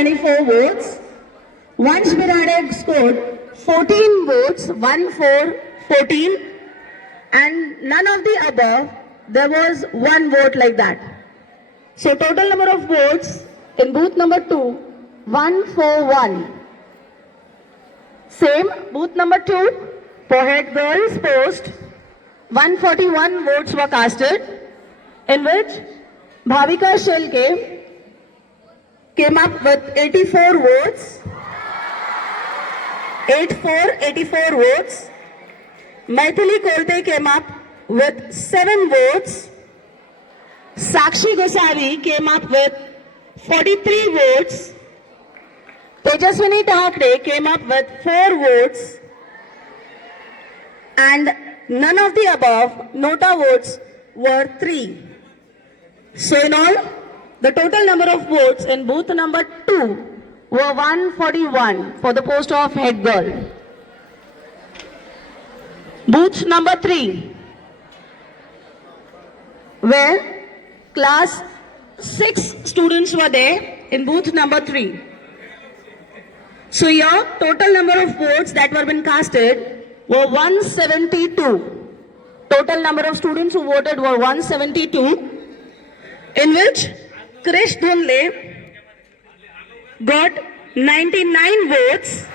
24 votes. Vansh Birade scored 14 votes, 14, and none of the above. There was one vote like that. So total number of votes in booth number 2, 141. Same, booth number 2, for head girls post, 141 votes were casted, in which Bhavika Shelke came up with 84 votes. 84 votes. Maithili Kolte came up with 7 votes. Sakshi Gosavi came up with 43 votes. Tejaswini Thakre came up with 4 votes. And none of the above, nota votes were 3. So in all, the total number of votes in booth number 2 were 141 for the post of head girl. Booth number 3, where class 6 students were there in booth number 3. So here, total number of votes that were been casted were 172. Total number of students who voted were 172, in which Krish Dhunle got 99 votes.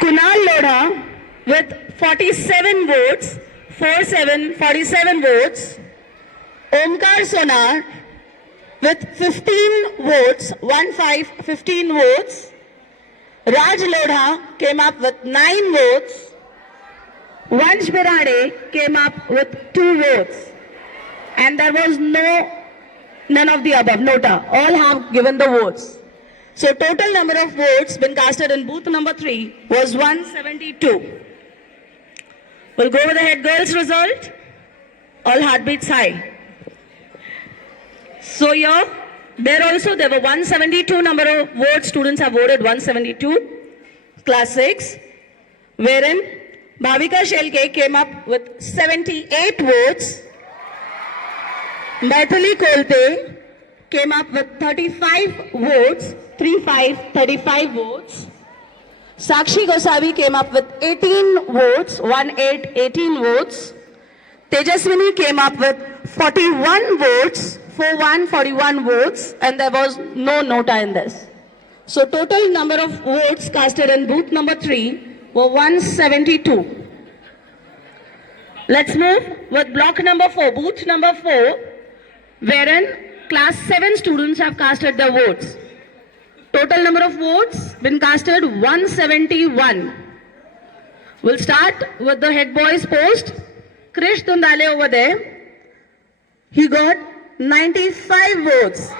Kunal Lodha with 47 votes, 47 votes. Omkar Sonar with 15 votes, 15 votes. Raj Lodha came up with 9 votes. Vansh Birade came up with 2 votes. And there was none of the above, nota. All have given the votes. So total number of votes been casted in booth number 3 was 172. We'll go with the head girls result. All heartbeats high. So here, there were 172 number of votes. Students have voted 172, class 6, wherein Bhavika Shelke came up with 78 votes. Maithili Kolte came up with 35 votes, 35 votes. Sakshi Gosavi came up with 18 votes, 18 votes. Tejaswini came up with 41 votes, 41 votes, and there was no nota in this. So total number of votes casted in booth number 3 were 172. Let's move with block number 4, booth number 4, wherein class 7 students have casted their votes. Total number of votes been casted 171. We'll start with the head boys post. Krish Dhundale over there. He got 95 votes.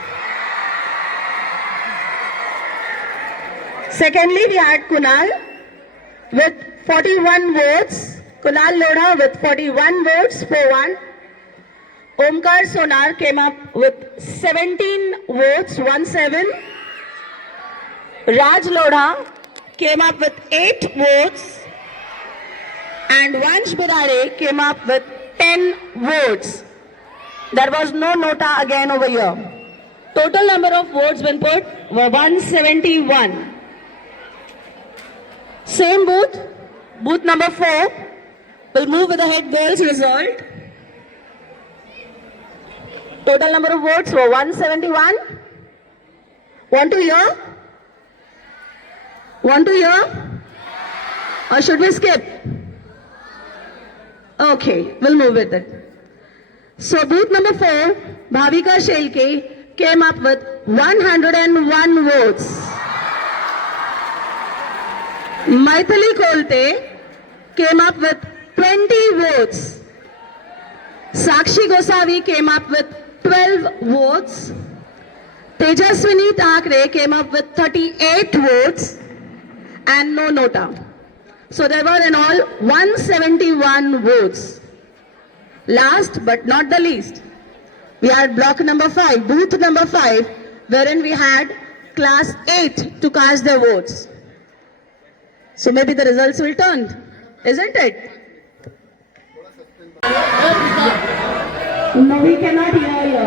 Secondly, we had Kunal with 41 votes. Kunal Lodha with 41 votes, 4-1. Omkar Sonar came up with 17 votes, 1-7. Raj Lodha came up with 8 votes. And Vansh Birade came up with 10 votes. There was no nota again over here. Total number of votes when put were 171. Same booth, booth number 4. We'll move with the head girls result. Total number of votes were 171. Want to hear? Want to hear? Or should we skip? Okay, we'll move with it. So booth number 4, Bhavika Shelke came up with 101 votes. Maithili Kolte came up with 20 votes. Sakshi Gosavi came up with 12 votes. Tejaswini Thakre came up with 38 votes and no nota. So there were in all 171 votes. Last but not the least, we had block number 5, booth number 5, wherein we had class 8 to cast their votes. So maybe the results will turn, isn't it? No, we cannot hear you.